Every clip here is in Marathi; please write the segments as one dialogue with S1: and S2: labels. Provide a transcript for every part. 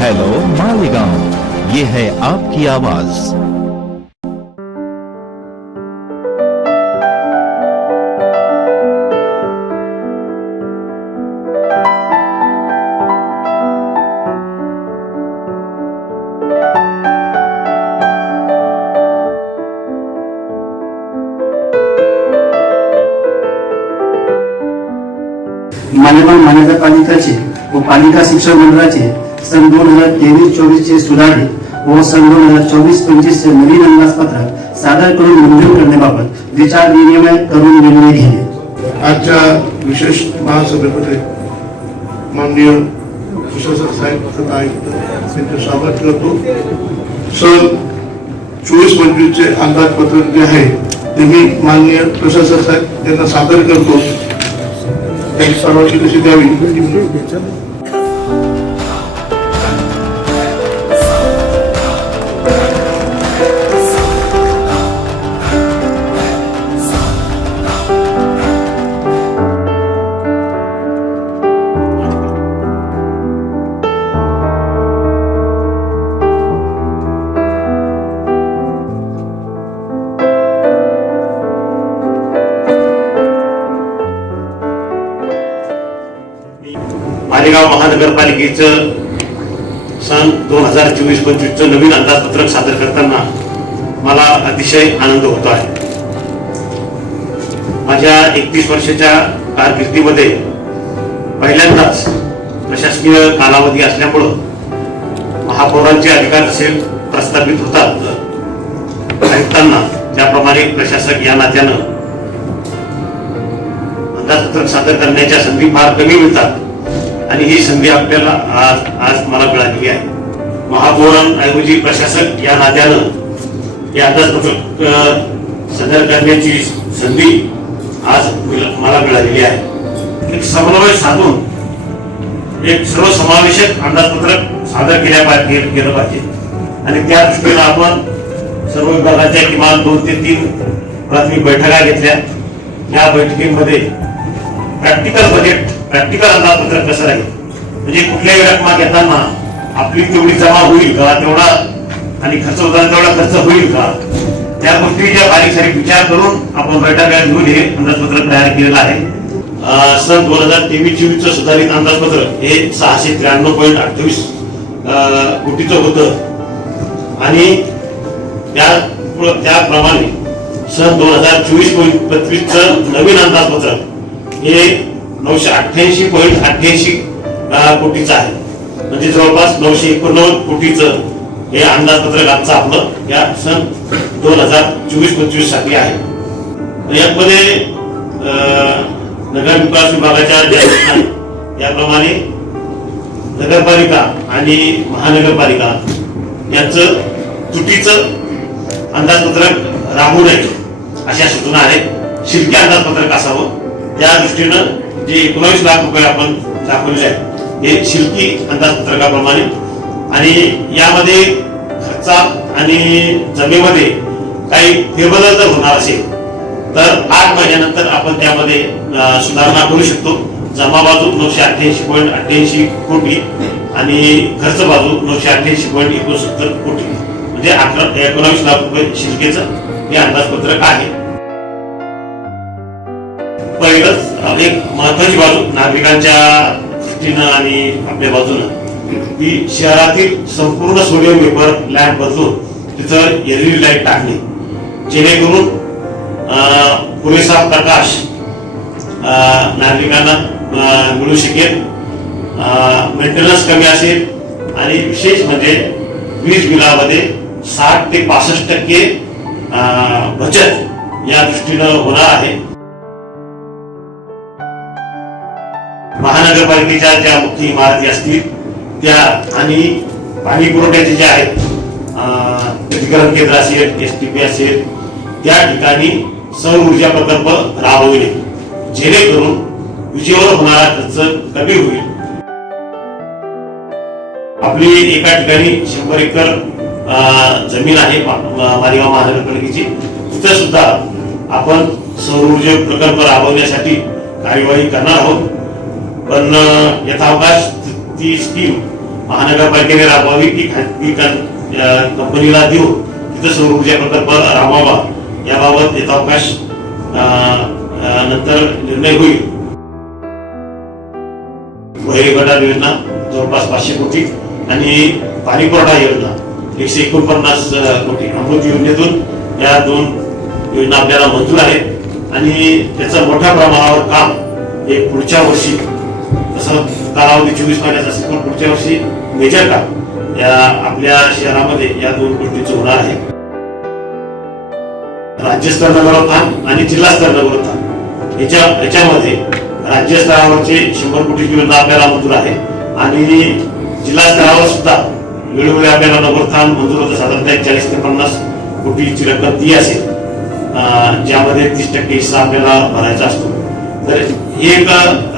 S1: हेलो मालेगांव ये है आपकी आवाज़।
S2: मालेगाव महानगरपालिकाचे व पालिका शिक्षण मंडळाचे सन दोन हजार तेवीस चोवीस चे सुधारित व सन दोन हजार चोवीस पंचवीस चे नवीन अंदाजपत्रक सादर करून मंजूर करण्याबाबत विचार विनिमय करून निर्णय घेणे.
S3: आजच्या विशेष महासभेमध्ये माननीय प्रशासक साहेब तथा आयुक्त यांचे स्वागत करतो. सन चोवीस पंचवीस चे अंदाजपत्रक जे आहे ते मी माननीय प्रशासक साहेब यांना सादर करतो. त्यांची सर्वांची कशी द्यावी.
S4: मालेगाव महानगरपालिकेचं सन दोन हजार चोवीस पंचवीसचं नवीन अंदाजपत्रक सादर करताना मला अतिशय आनंद होतो आहे. माझ्या एकतीस वर्षाच्या कारकिर्दीमध्ये पहिल्यांदाच प्रशासकीय कालावधी असल्यामुळं महापौरांचे अधिकार जसे प्रस्थापित होतात आयुक्तांना त्याप्रमाणे प्रशासक या नात्यानं अंदाजपत्रक सादर करण्याच्या संधी फार कमी मिळतात आणि ही संधी आपल्याला आज आज मला मिळालेली आहे. महापौरांऐवजी प्रशासक या नात्यानं हे अंदाजपत्रक सादर करण्याची संधी आज मला मिळालेली आहे. एक समन्वय साधून एक सर्वसमावेशक अंदाजपत्रक सादर केल्या पाहिजे केलं पाहिजे. आणि त्या दृष्टीनं आपण सर्व विभागाच्या किमान दोन ते तीन प्राथमिक बैठका घेतल्या. या बैठकीमध्ये प्रॅक्टिकल बजेट प्रॅक्टिकल अंदाजपत्रक कसं राहील? म्हणजे कुठल्याही रकमा घेताना आपली तेवढी जमा होईल का? तेवढा आणि खर्च होताना तेवढा खर्च होईल का? त्या गोष्टीच्या बारीक सारीक विचार करून आपण बैठका घेऊन हे अंदाजपत्रक तयार केलेलं आहे. सन दोन हजार तेवीस चोवीसचं सुधारित अंदाजपत्रक हे सहाशे त्र्याण्णव पॉईंट अठ्ठावीस कोटीचं होतं. आणि त्या त्याप्रमाणे सन दोन हजार चोवीस पॉईंट पंचवीसचं नवीन अंदाजपत्रक हे नऊशे अठ्ठ्याऐंशी पॉईंट अठ्ठ्याऐंशी कोटीचं आहे. म्हणजे जवळपास नऊशे एकोणनव्वद कोटीचं हे अंदाजपत्रक आजचं आपलं या सन दोन हजार चोवीस पंचवीससाठी आहे. यामध्ये नगर विकास विभागाच्या ज्या योजना नगरपालिका आणि महानगरपालिका यांचं तुटीचं अंदाजपत्रक राबवू नये अशा सूचना आहेत. शिल्पी अंदाजपत्रक असावं. त्या दृष्टीनं जे एकोणावीस लाख रुपये आपण दाखवलेले आहेत हे शिल्पी अंदाजपत्रकाप्रमाणे. आणि यामध्ये खर्चा आणि जमेमध्ये काही फेरबदल जर होणार असेल तर आठ महिन्यानंतर आपण त्यामध्ये सुधारणा करू शकतो. जमा बाजू नऊशे अठ्ठ्याऐंशी पॉईंट अठ्ठ्याऐंशी कोटी आणि खर्च बाजू नऊशे अठ्ठ्याऐंशी पॉईंट एकोणसत्तर कोटी. म्हणजे अकरा एकोणावीस लाख रुपये शिल्केचं हे अंदाजपत्रक आहे. पहिलंच एक महत्वाची बाजू नागरिकांच्या दृष्टीनं आणि आपल्या बाजूनं. की शहरातील संपूर्ण सोडियम वेपर लॅम्प बदलून तिथं एलईडी लाइट टाकणे. जेणेकरून पुरेसा प्रकाश नागरिकांना मिळू शकेल. मेंटेनन्स कमी असेल आणि विशेष म्हणजे वीज बिलामध्ये साठ ते पासष्ट टक्के बचत या दृष्टीनं होणार आहे. महानगरपालिकेच्या ज्या मुख्य इमारती असतील त्या आणि पाणी पुरवठ्याचे जे आहेत अं, केंद्र असेल एस टी पी असेल त्या ठिकाणी सौर ऊर्जा प्रकल्प राबविले. जेणेकरून विजेवर होणारा खर्च कमी होईल. आपली एका ठिकाणी शंभर एकर अं, जमीन आहे मालेगाव महानगरपालिकेची. तिथं सुद्धा आपण सौर ऊर्जा प्रकल्प राबवण्यासाठी कार्यवाही करणार आहोत. पण यथावकाश ती स्कीम महानगरपालिकेने राबवावी की खाजगी कंपनीला देऊन तिथं सौर ऊर्जा प्रकल्प राबवावा. याबाबत यथावकाश अं, नंतर निर्णय होईल. वैरी गटार योजना जवळपास पाचशे कोटी आणि पाणी पुरवठा योजना एकशे एकोणपन्नास कोटी अमृत योजनेतून या दोन योजना आपल्याला मंजूर आहेत. आणि त्याचं मोठ्या प्रमाणावर काम हे पुढच्या वर्षी असं कालावधी चोवीस महिन्याचा असेल पण पुढच्या वर्षी मेजर काम या आपल्या शहरामध्ये या दोन गोष्टीचं होणार आहे. राज्यस्तर नगरोत्थान आणि जिल्हा स्तरावर नगरोत्थान याच्या याच्यामध्ये राज्य स्तरावरचे शंभर कोटीची योजना आपल्याला मंजूर आहे. आणि जिल्हा स्तरावर सुद्धा वेळोवेळी आपल्याला नगरोत्थान मंजूर होतं. साधारणतः चाळीस ते पन्नास कोटीची रक्कम ती असेल. ज्यामध्ये तीस टक्के हिस्सा आपल्याला भरायचा असतो. तर हे एक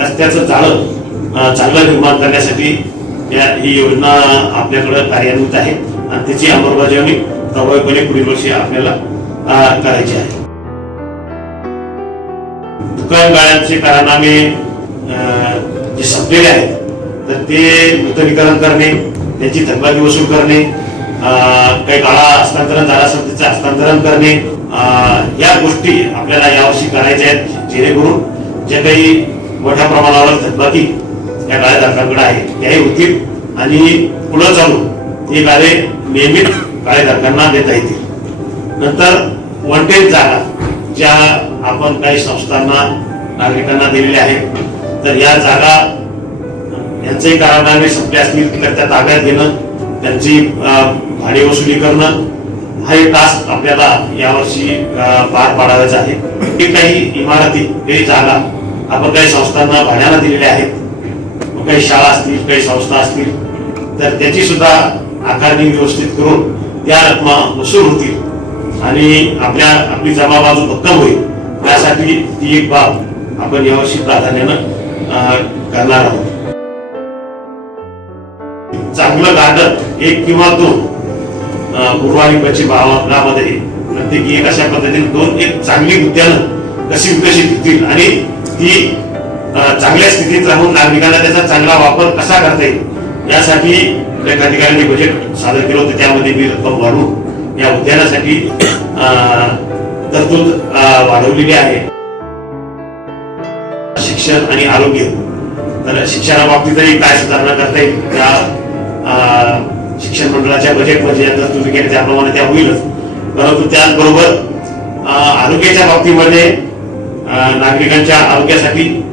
S4: रस्त्याचं जाळं चांगला निर्माण करण्यासाठी या ही योजना आपल्याकडे कार्यान्वित आहे. आणि त्याची अंमलबजावणी प्रभावीपणे पुढील वर्षी आपल्याला करायची आहे. दुकान गाळ्यांचे कारणामे अं, जे संपलेले आहेत तर ते नूतनीकरण करणे त्यांची थकबाकी वसूल करणे अं, काही गाळा हस्तांतरण झाला असेल त्याचं हस्तांतरण करणे अं, या गोष्टी आपल्याला यावर्षी करायच्या आहेत जेणेकरून जे काही मोठ्या प्रमाणावर थकबाकी या गाळेधारकांकडे आहे. त्याही होतील आणि पुढे चालू हे गाळे नियमित गाळेधारकांना देता येतील. नंतर वनटेज जागा ज्या आपण काही संस्थांना नागरिकांना दिलेल्या आहेत तर या जागा यांचेही कारणाने संपले असतील तर त्या ताब्यात घेणं त्यांची भाडे वसुली करणं हा एक टास्क आपल्याला यावर्षी पार पाडायचा आहे. ते काही इमारती काही जागा आपण काही संस्थांना भाड्याला दिलेल्या आहेत काही शाळा असतील काही संस्था असतील तर त्याची सुद्धा आकारणी व्यवस्थित करून त्या रकमा वसूल होतील. आणि आपल्या आपली जमा बाजू भक्कम होईल. त्यासाठी ती एक बाब आपण यावर्षी प्राधान्यानं करणार आहोत. चांगलं गार्डन एक किंवा दोन अं, पूर्व आणि पश्चिम भागामध्ये प्रत्येकी एक अशा पद्धतीने दोन एक चांगली उद्यानं कशी विकसित होतील आणि ती चांगल्या स्थितीत राहून नागरिकांना त्याचा चांगला वापर कसा करता येईल यासाठी लेखाधिकाऱ्यांनी बजेट सादर केलं होतं. त्यामध्ये मी रक्कम वाढवून या उद्यानासाठी अं, तरतूद वाढवलेली आहे. शिक्षण आणि आरोग्य. तर शिक्षणाबाबतीतही काय सुधारणा करता येईल? त्या अं, शिक्षण मंडळाच्या बजेटमध्ये ज्या तरतुदी केल्या त्याप्रमाणे त्या होईलच. परंतु त्याचबरोबर अं, आरोग्याच्या बाबतीमध्ये नागरिकांच्या आरोग्यासाठी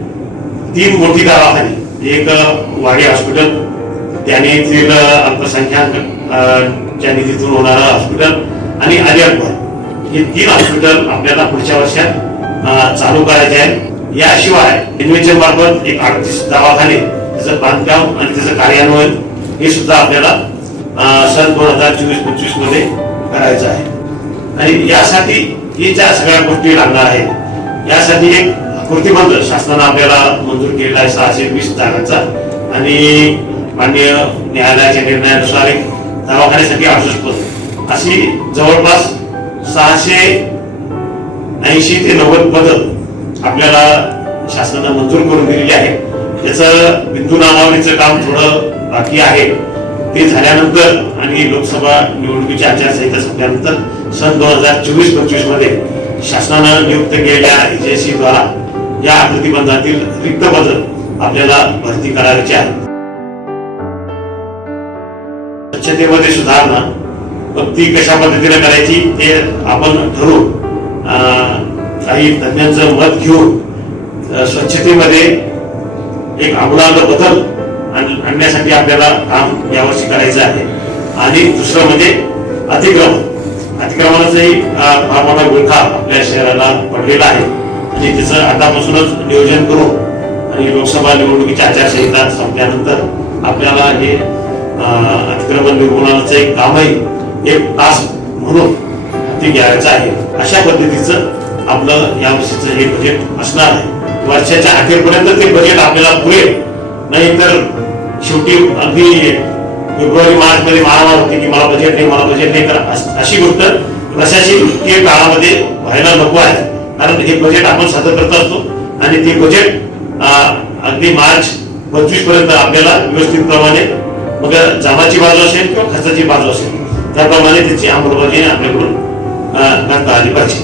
S4: तीन मोठी दवाखाने एक वाडी हॉस्पिटल त्याने येथील अल्पसंख्याक अं, च्या निधीतून होणारं हॉस्पिटल आणि अलियागड हे तीन हॉस्पिटल आपल्याला पुढच्या वर्षात चालू करायचे आहे याशिवाय एनएचएम मार्फत एक अडतीस दवाखाने त्याचं बांधकाम आणि त्याचं कार्यान्वयन हे सुद्धा आपल्याला सन दोन हजार चोवीस पंचवीसमध्ये करायचं आहे. आणि यासाठी ही ज्या सगळ्या गोष्टी लागणार आहेत यासाठी एक कृतीबंध शासनानं आपल्याला मंजूर केलेला आहे सहाशे वीस जागांचा. आणि माननीय न्यायालयाच्या निर्णयानुसार एक दवाखान्यासाठी अडुसष्ट पद. अशी जवळपास सहाशे ऐंशी ते नव्वद पद आपल्याला शासनानं मंजूर करून दिलेली आहे त्याचं बिंदू नामावलीचं काम थोडं बाकी आहे. ते झाल्यानंतर आणि लोकसभा निवडणुकीची आचारसंहिता संपल्यानंतर सन दोन हजार चोवीस पंचवीसमध्ये शासनानं नियुक्त केलेल्या एजन्सी द्वारा या प्रतिबंधातील रिक्त पद आपल्याला भरती करायचे आहे स्वच्छतेमध्ये सुधारणा मग ती कशा पद्धतीने करायची ते आपण ठरवून काही तज्ञांचं मत घेऊन स्वच्छतेमध्ये एक आमूलाग्र बदल आणण्यासाठी आपल्याला काम यावर्षी करायचं आहे. आणि दुसरं म्हणजे अतिक्रमण. अतिक्रमणाचाही फार मोठा गुळखा आपल्या शहराला पडलेला आहे. म्हणजे तिचं आतापासूनच नियोजन करू आणि लोकसभा निवडणुकीच्या आचारसंहिता संपल्यानंतर आपल्याला हे अतिक्रमण निर्मूलनाचं एक कामही एक तास म्हणून ते घ्यायचं आहे. अशा पद्धतीचं आपलं यावर्षीचं हे बजेट असणार आहे. वर्षाच्या अखेरपर्यंत ते बजेट आपल्याला पुरेल. नाही तर शेवटी अगदी फेब्रुवारी मार्च मध्ये मारामार होती की मला बजेट नाही मला बजेट नाही. तर अशी गोष्ट प्रशासकीय काळामध्ये व्हायला नको आहे. कारण हे बजेट आपण सादर करत असतो. आणि ते बजेट अगदी मार्च पंचवीसपर्यंत आपल्याला व्यवस्थित प्रमाणे मग जामाची बाजू असेल किंवा खर्चाची बाजू असेल त्याप्रमाणे त्याची अंमलबजावणी आपल्याकडून करता आली पाहिजे.